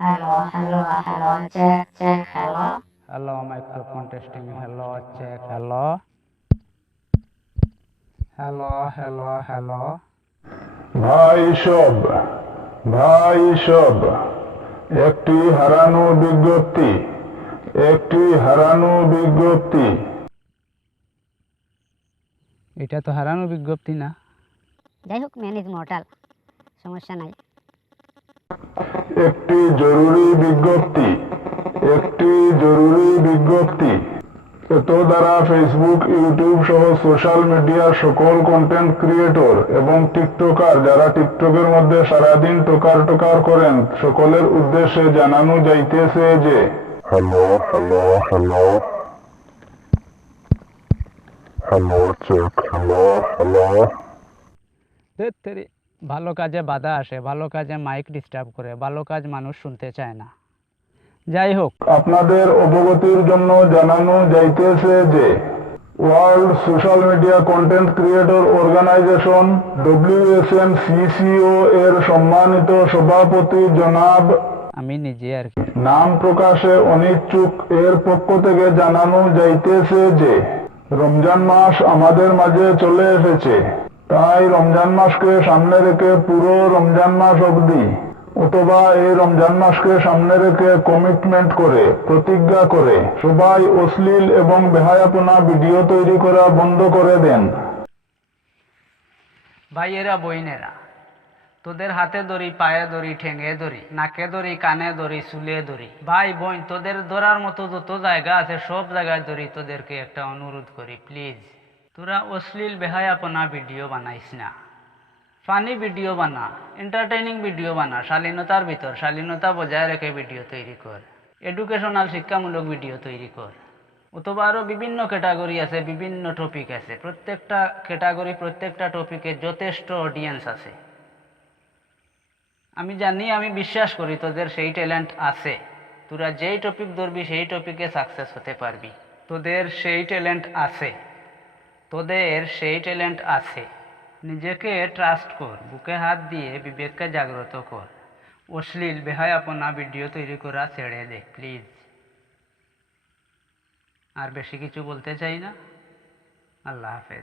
Hello hello hello check check hello hello microphone testing hello check hello hello hello hello ভাই সব ভাই সব একটি হারানো বিজ্ঞপ্তি একটি হারানো বিজ্ঞপ্তি। এটা তো হারানো বিজ্ঞপ্তি না। যাই হোক ম্যান ইজ মর্টাল সমস্যা নাই। একটি জরুরি বিজ্ঞপ্তি একটি জরুরি বিজ্ঞপ্তি। এত দ্বারা ফেসবুক ইউটিউব সহ সোশ্যাল মিডিয়ার সকল কন্টেন্ট ক্রিয়েটর এবং টিকটকার যারা টিকটকের মধ্যে সারাদিন টোকার টোকার করেন সকলের উদ্দেশ্যে জানানো যাইতেছে যে hello hello hello hello check hello hello ভালো কাজে বাধা আসে ভালো কাজে মাইক ডিস্টার্ব করে ভালো কাজ মানুষ শুনতে চায় না। যাই হোক। আপনাদের অবগতির জন্য জানানো যাইতেছে যে world social media content creator organization WSN CCO এর সম্মানিত সভাপতি জনাব আমি নিজে আর কি। নাম প্রকাশে অনিচ্ছুক এর পক্ষ থেকে জানানো যাইতেছে যে রমজান মাস আমাদের মাঝে চলে এসেছে। তাই রমজান মাসকে সামনে রেখে পুরো রমজান মাস অবধি অথবা এই রমজান মাসকে সামনে রেখে কমিটমেন্ট করে, প্রতিজ্ঞা করে, সবাই অশ্লীল এবং বেহায়াপনা ভিডিও তৈরি করা বন্ধ করে দেন। ভাইয়েরা বইনেরা তোদের হাতে ধরি পায়ে ধরি ঠেঙে ধরি নাকে ধরি কানে ধরি চুলে ধরি ভাই, বোন, তোদের ধরার মতো যত জায়গা আছে, সব জায়গায় ধরি তোদেরকে একটা অনুরোধ করি প্লিজ তোরা অশ্লীল বেহায়াপনা ভিডিও বানাইস না। ফানি ভিডিও বানা এন্টারটেইনিং ভিডিও বানা, শালীনতার ভিতর, শালীনতা বজায় রেখে ভিডিও তৈরি কর। এডুকেশনাল শিক্ষামূলক ভিডিও তৈরি কর। অথবা আরও বিভিন্ন ক্যাটাগরি আছে, বিভিন্ন টপিক আছে। প্রত্যেকটা ক্যাটাগরি প্রত্যেকটা টপিকে যথেষ্ট অডিয়েন্স আছে। আমি জানি, আমি বিশ্বাস করি তোদের সেই ট্যালেন্ট আছে। তোরা যেই টপিক ধরবি, সেই টপিকে সাকসেস হতে পারবি। তোদের সেই ট্যালেন্ট আছে। তোদের সেই ট্যালেন্ট আছে। নিজেকে ট্রাস্ট কর, বুকে হাত দিয়ে বিবেককে জাগ্রত কর। অশ্লীল, বেহায়াপনা ভিডিও তৈরি করা ছেড়ে দে, প্লিজ। আর বেশি কিছু বলতে চাই না। আল্লাহ হাফেজ।